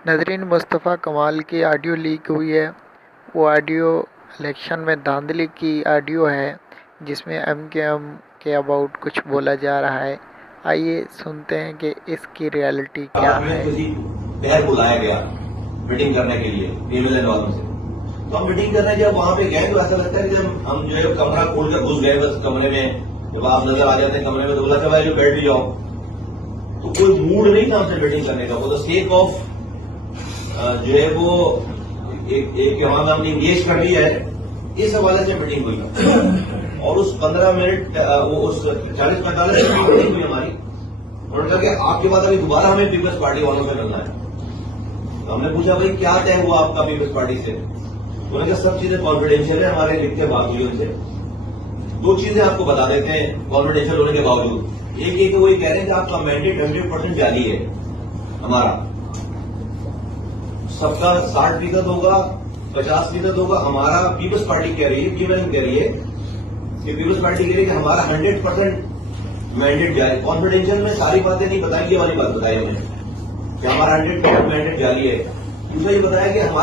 नजरीन मुस्तफ़ा कमाल की audio leak हुई है। वो ऑडियो इलेक्शन में धांधली की ऑडियो है जिसमें एमकेएम के अबाउट कुछ बोला जा रहा है। आइए सुनते हैं कि इसकी रियलिटी क्या है। बहर बुलाया गया मीटिंग करने के लिए एमएलए वालों से, तो हम मीटिंग करने जब वहां पे गए तो ऐसा लगता है कि जब हम जो है कमरा खोलकर घुस गए बस कमरे में, जब आप नजर आ जाते हैं कमरे में तो बोला भाई जो बैठ भी जाओ, तो कोई मूड नहीं था हमसे मीटिंग करने का। वो तो सेक ऑफ जो है वो एक वहां में हमने इंगेज कर दिया है, इस हवाले से मीटिंग हुई। और उस 15 मिनट उस 40-45 मिनट की मीटिंग हुई हमारी। उन्होंने कहा कि आपके बाद अभी दोबारा हमें पीपल्स पार्टी वालों से मिलना है। तो हमने पूछा भाई क्या तय हुआ आपका पीपल्स पार्टी से? उन्होंने कहा सब चीजें कॉन्फिडेंशियल है, हमारे लिखते बात हुई उनसे। दो चीजें आपको बता देते हैं कॉन्फिडेंशियल होने के बावजूद। एक वो ये कह रहे हैं कि आपका मैंडेट 100% जाली है, हमारा सबका 60% होगा, 50% होगा। हमारा पीपल्स पार्टी कह रही है, पीएमएल कह रही है कि पीपल्स पार्टी कह रही है कि हमारा 100% मैंडेट जाली। कॉन्फिडेंशियल में सारी बातें नहीं बताएंगे, वाली बात बताई हमने कि हमारा 100% मैंडेट जाली है। दूसरा ये बताया कि हमारा